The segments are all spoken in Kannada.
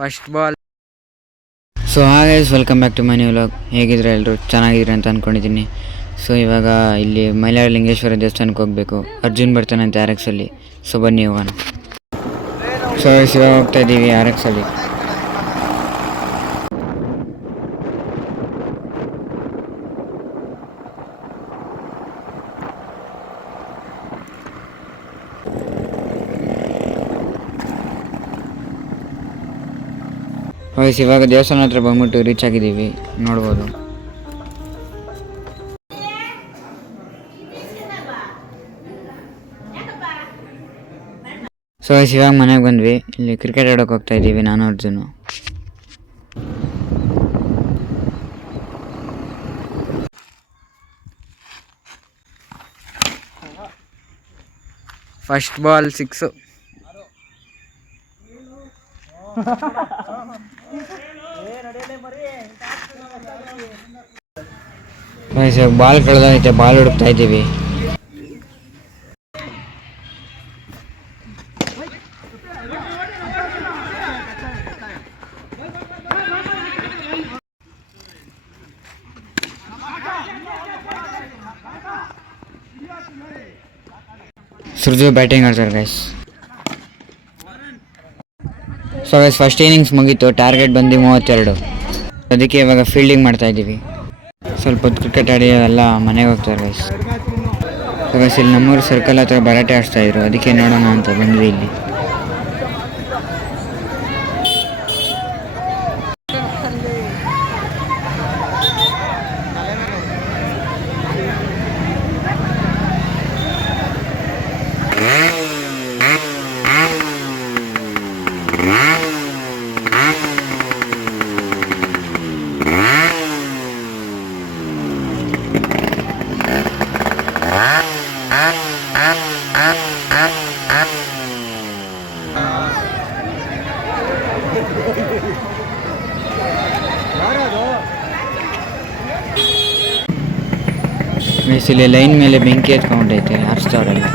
First ball. ಸೊ ಹಾಗೆ welcome back to my new vlog. ಹೇಗಿದ್ರೆ ಎಲ್ಲರೂ ಚೆನ್ನಾಗಿದ್ದೀರಿ ಅಂತ ಅಂದ್ಕೊಂಡಿದ್ದೀನಿ. ಸೊ ಇವಾಗ ಇಲ್ಲಿ ಮೈಲಾರಲಿಂಗೇಶ್ವರ ದೇವಸ್ಥಾನಕ್ಕೆ ಹೋಗಬೇಕು. ಅರ್ಜುನ್ ಬರ್ತಾನಂತೆ RX-ಅಲ್ಲಿ. ಸೊ ಬನ್ನಿ ಹೋಗೋಣ. ಸೊ ಇವಾಗ ಹೋಗ್ತಾ ಇದ್ದೀವಿ RX-ಅಲ್ಲಿ. ಇವಾಗ ದೇವಸ್ಥಾನ ಹತ್ರ ಬಂದ್ಬಿಟ್ಟು ರೀಚ್ ಆಗಿದ್ದೀವಿ, ನೋಡ್ಬೋದು. ಸೊ ಇವಾಗ ಮನೆಗೆ ಬಂದ್ವಿ. ಇಲ್ಲಿ ಕ್ರಿಕೆಟ್ ಆಡೋಕೆ ಹೋಗ್ತಾ ಇದ್ದೀವಿ ನಾನು ಅರ್ಜುನು. First ball 6. ಇವಾಗ ಬಾಲ್ ಕಳೆದೈತೆ, ಬಾಲ್ ಹುಡುಕ್ತಾ ಇದ್ದೀವಿ. ಸುರ್ಜು ಬ್ಯಾಟಿಂಗ್ ಆಡ್ತಾರೆ guys. So guys first innings ಮುಗೀತು. ಟಾರ್ಗೆಟ್ ಬಂದು 32. ಅದಕ್ಕೆ ಇವಾಗ ಫೀಲ್ಡಿಂಗ್ ಮಾಡ್ತಾ ಇದ್ದೀವಿ. ಸ್ವಲ್ಪ ಹೊತ್ತು ಕ್ರಿಕೆಟ್ ಆಡಿ ಎಲ್ಲ ಮನೆಗೆ ಹೋಗ್ತಾರೆ ಗೈಸ್. ಸೊ ಗೈಸ್ ಇಲ್ಲಿ ನಮ್ಮೂರು ಸರ್ಕಲ್ ಹತ್ರ ಭರಾಟೆ ಆಡಿಸ್ತಾಯಿದ್ರು, ಅದಕ್ಕೆ ನೋಡೋಣ ಅಂತ ಬಂದ್ವಿ ಇಲ್ಲಿ. ಇಲ್ಲಿ ಲೈನ್ ಮೇಲೆ ಬೆಂಕಿ ಎತ್ಕೊಂಡೈತೆ, ಹಾರಿಸ್ತಾವ್ರೆಲ್ಲ.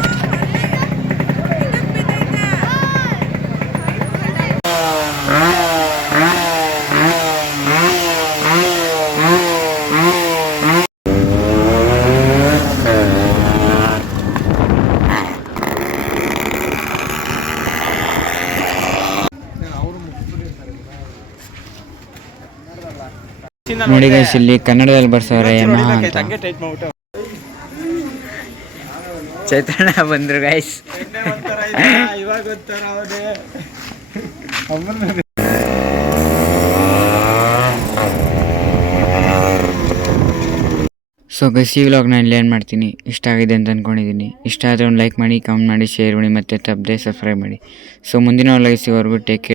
ನೋಡಿ ಗೈಸ್ ಇಲ್ಲಿ ಕನ್ನಡದಲ್ಲಿ ಬರ್ಸವ್ರೆ ಯಮಹ ಅಂತ. ಚೈತನ್ಯ ಬಂದ್ರು ಗೈಸ್. ಸೊ ಗೈಸ್ ಈ ವ್ಲಾಗ್ನ ಇಲ್ಲಿ ಏನು ಮಾಡ್ತೀನಿ, ಇಷ್ಟ ಆಗಿದೆ ಅಂತ ಅಂದ್ಕೊಂಡಿದ್ದೀನಿ. ಇಷ್ಟ ಆದರೆ ಒಂದು ಲೈಕ್ ಮಾಡಿ, ಕಮೆಂಟ್ ಮಾಡಿ, ಶೇರ್ ಮಾಡಿ, ಮತ್ತು ತಪ್ಪದೆ ಸಬ್ಸ್ಕ್ರೈಬ್ ಮಾಡಿ. ಸೊ ಮುಂದಿನ ವ್ಲಾಗ್ ಸಿಗೋವರೆಗೂ ಟೇಕ್ ಕೇರ್.